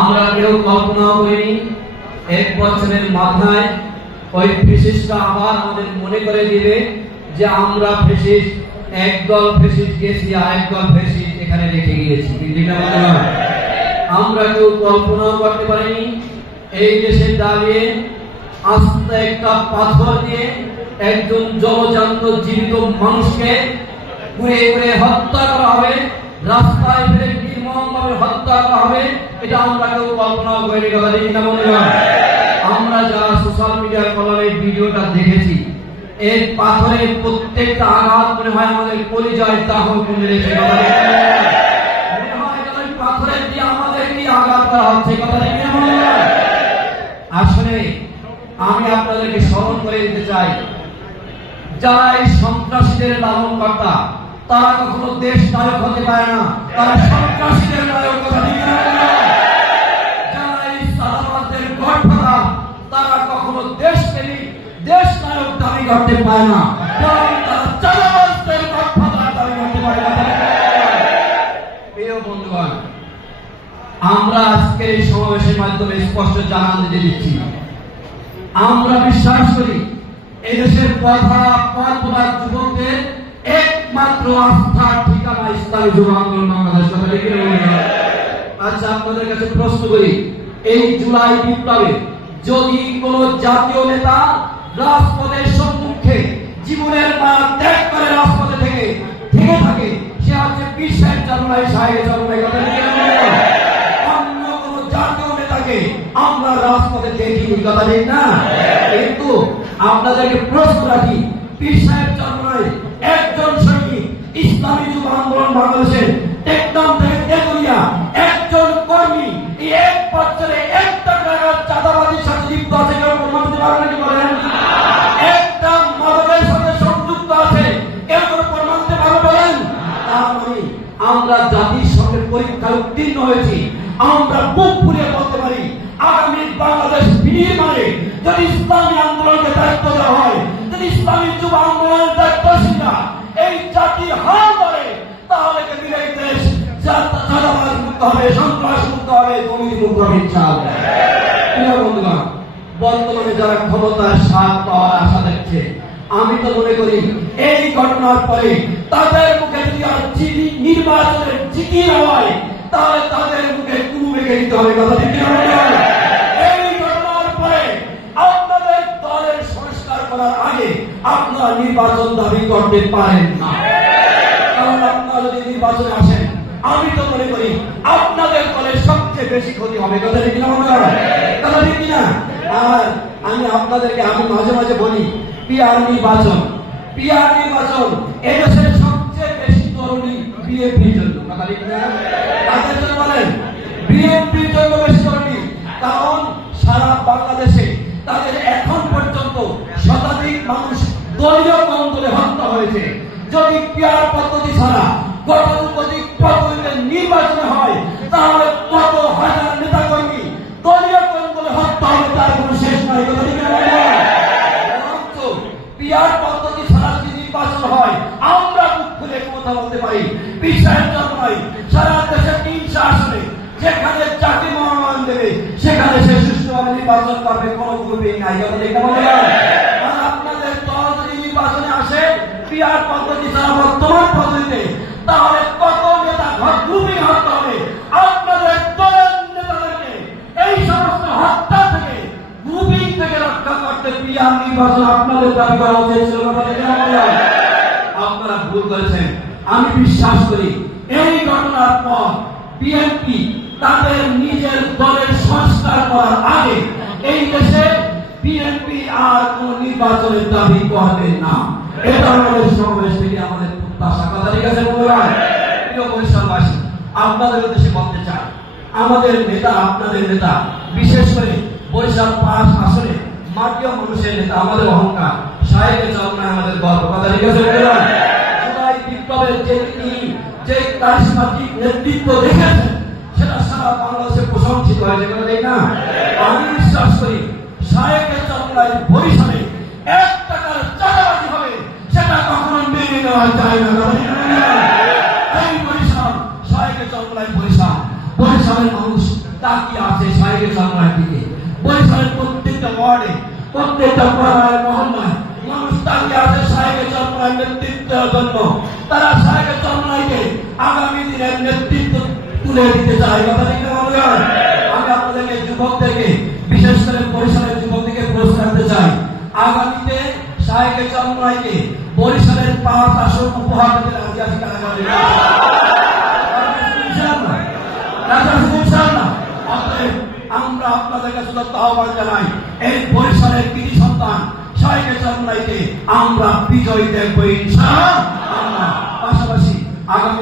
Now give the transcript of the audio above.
আমরা কেউ কল্পনা করিনি এক বছরের মাথায় ওই ফেসিস্টরা আবার আমাদের মনে করে দিবে যে আমরা ফেসিস্ট, একদল ফেসিস্ট গেছি আর একদল ফেসিস্ট এখানে রেখে গিয়েছি। আমরা কেউ কল্পনা করতে পারিনি এই দেশে দাঁড়িয়ে আস্তে একটা পাথর দিয়ে একজন জলজান্ত জীবিত মানুষকে ঘুরে ঘুরে হত্যা করা হবে, রাস্তায় ফেলে নির্মমভাবে হত্যা করা হবে। এটা আমরা কেউ কল্পনা করিনি। কথা দেখি না বন্ধুরা, আমরা যারা সোশ্যাল মিডিয়ার কলারে ভিডিওটা দেখেছি, এর পাথরের প্রত্যেকটা আঘাত মনে হয় আমাদের কলিজায় দাহ করে রেখে মনে হয় যেন পাথরের দিয়ে আমাদেরকে আঘাত করা হচ্ছে। কথা দেখি না বন্ধুরা, আসলে আমি আপনাদেরকে স্মরণ করে দিতে চাই, যারা এই সন্ত্রাসীদের লালন কর্তা তারা কখনো দেশ নায়ক হতে পারে না, তারা সন্ত্রাসীদের নায়ক। কথা ঠিক না? যারা এই সাদাবাদের গডফাদার তারা কখনো দেশপ্রেমিক, দেশ নায়ক দাবি করতে পারে না, বরং তারা চাঁদাবাজদের গডফাদার দাবি করতে পারে না। প্রিয় বন্ধুগণ, আমরা আজকের এই সমাবেশের মাধ্যমে স্পষ্ট জানান দিয়ে দিচ্ছি, আমরা বিশ্বাস করি এদেশের পথ যুবকদের একমাত্র আস্থার ঠিকানা ইসলামী যুব আন্দোলন বাংলাদেশ। আচ্ছা, আপনাদের কাছে প্রশ্ন করি, এই জুলাই বিপ্লবে যদি কোন জাতীয় নেতা রাজপথের সম্মুখে জীবনের মায়া ত্যাগ করে রাজপথে থেকে থাকে, সে হচ্ছে পীর সাহেব জানুলাই সাহেব জানুলাই। অন্য কোন জাতীয় নেতাকে আমরা রাজপথে দেখি, কথা ঠিক না? কিন্তু আপনাদেরকে প্রশ্ন রাখি, পীর সাহেব জানুলাই একজন সৈনিক, ইসলামী যুব আন্দোলন বাংলাদেশের টেকনাম থেকে তেতুলিয়া একজন কর্মী, এই এক বছরে 1 টাকার চাঁদাবাজির সাথে লিপ্ত আছে, কেউ প্রমাণ দিতে পারবেন কি বলেন? একটা মাদকের সাথে সংযুক্ত আছে, কেউ প্রমাণ দিতে পারবে বলেন? তার মানে আমরা জাতির সঙ্গে পরীক্ষায় উত্তীর্ণ হয়েছি। আমরা বুক ফুলিয়ে বলতে পারি, আগামী বাংলাদেশ বিনির্মাণে যদি ইসলামী আন্দোলনকে দায়িত্ব দেওয়া হয়, যদি ইসলামী যুব আন্দোলনের দায়িত্বশীলরা এই জাতি হাল ধরে, তাহলে এই দেশ চাঁদাবাজ মুক্ত হবে, সন্ত্রাস মুক্ত হবে, দুর্নীতি মুক্ত হবে ইনশাআল্লাহ। প্রিয় বন্ধুগণ, বর্তমানে যারা ক্ষমতার স্বাদ পাওয়ার আশা দেখছে, আমি তো মনে করি এই ঘটনার পরে তাদের মুখে যদি আর নির্বাচনের জিকির হয়, তাহলে তাদের মুখে কুলু মেখে দিতে হবে। কথা ঠিক না? এই ঘটনার পরে আপনাদের দলের সংস্কার করার আগে আপনারা নির্বাচন দাবি করতে পারেন না, কারণ আপনারা যদি নির্বাচনে আসেন, আমি তো মনে করি আপনাদের দলের সবচেয়ে বেশি ক্ষতি হবে। কথা ঠিক না? কথা ঠিক না? আর আমি আপনাদেরকে মাঝে মাঝে বলি, পিআর নির্বাচন এদেশের সবচেয়ে বেশি তরুণী বিএনপির জন্য। কথা ঠিক না? তাদের জন্য বলেন, বিএনপির জন্য বেশি তরুণী, কারণ সারা বাংলাদেশে তাদের এখন পর্যন্ত শতাধিক মানুষ দলীয় কন্দলে হত্যা হয়েছে। যদি পিআর পদ্ধতি ছাড়া গতানুগতিক পদ্ধতিতে নির্বাচন হয়, তাহলে কত হাজার নেতা কর্মী দলীয় কন্দলে হত্যা হবে, তার কোনো শেষ নাই। পিআর পদ্ধতি ছাড়া যদি নির্বাচন হয়, আমরা মুখ খুলে কথা বলতে পারি, বিশ্বাস জন্মাই সারা দেশে 300 আসনে যেখানে জাতি মনোনয়ন দেবে, সেখানে সে সুষ্ঠুভাবে নির্বাচন করবে, কোনো গ্রুপে নাই। আর আপনাদের দল যদি নির্বাচনে আসে পিআর পদ্ধতি ছাড়া বর্তমান পদ্ধতিতে, তাহলে কত নেতা গ্রুপিং হত্যা হবে। আপনাদের দলের নেতাদেরকে এই সমস্ত হত্যা থেকে, গ্রুপিং থেকে রক্ষা করতে পিআর নির্বাচন আপনাদের দাবি করা উচিত ছিল। আপনারা ভুল করেছেন। আমি বিশ্বাস করি এই ঘটনার পর বিএনপি তাদের নিজের দলের সংস্কার করার আগে এই দেশে বিএনপি আর কোন নির্বাচনের দাবি করবে না। এটা আমাদের সমাবেশ থেকে আমাদের প্রত্যাশা। কথা ঠিক আছে বন্ধুরা? প্রিয় বরিশালবাসী, আপনাদের উদ্দেশ্যে বলতে চাই, আমাদের নেতা, আপনাদের নেতা, বিশেষ করে বরিশাল 5 আসনে মাটিয়া মানুষের নেতা, আমাদের অহংকার, সাহেবের জন্মায় আমাদের গর্ব। কথা ঠিক আছে বন্ধুরা? জুলাই বিপ্লবের যে কারিশমাটিক নেতৃত্ব দেখেছেন, সেটা সারা বাংলাদেশে প্রশংসিত হয়েছে। কথা ঠিক না? আমি বিশ্বাস করি সাহেবের জন্মায় বরিশালে 1 টাকার চাঁদাবাজি হবে, সেটা কখনো মেনে নেওয়া যায় না। এই বরিশাল, সাহেবের জন্মায় বরিশালের মানুষ তাকিয়ে আছে শাহেকে চরমনাইয়ের দিকে। বরিশালের প্রত্যেকটা ওয়ার্ডে, প্রত্যেকটা পাড়ায় মহল্লায় মানুষ তাকিয়ে আছে শাহেকে চরমনাইয়ের নেতৃত্বের জন্য। তারা শাহেকে চরমনাইকে আগামী দিনের নেতৃত্ব তুলে দিতে চায়। কথা ঠিক না? আমি আপনাদেরকে যুবকদেরকে, বিশেষ করে বরিশালের যুবকদেরকে প্রশ্ন করতে চাই, আগামীতে শাহেকে চরমনাইকে বরিশালের 5 আসন উপহার দিতে রাজি আছি কারা কারা? আমরা আপনাদের কাছে আহ্বান জানাই, এই বরিশালের কৃতি সন্তান শাহেকে চরমনাইকে আমরা বিজয়ী দেখবো ইনশাআল্লাহ। পাশাপাশি আগামী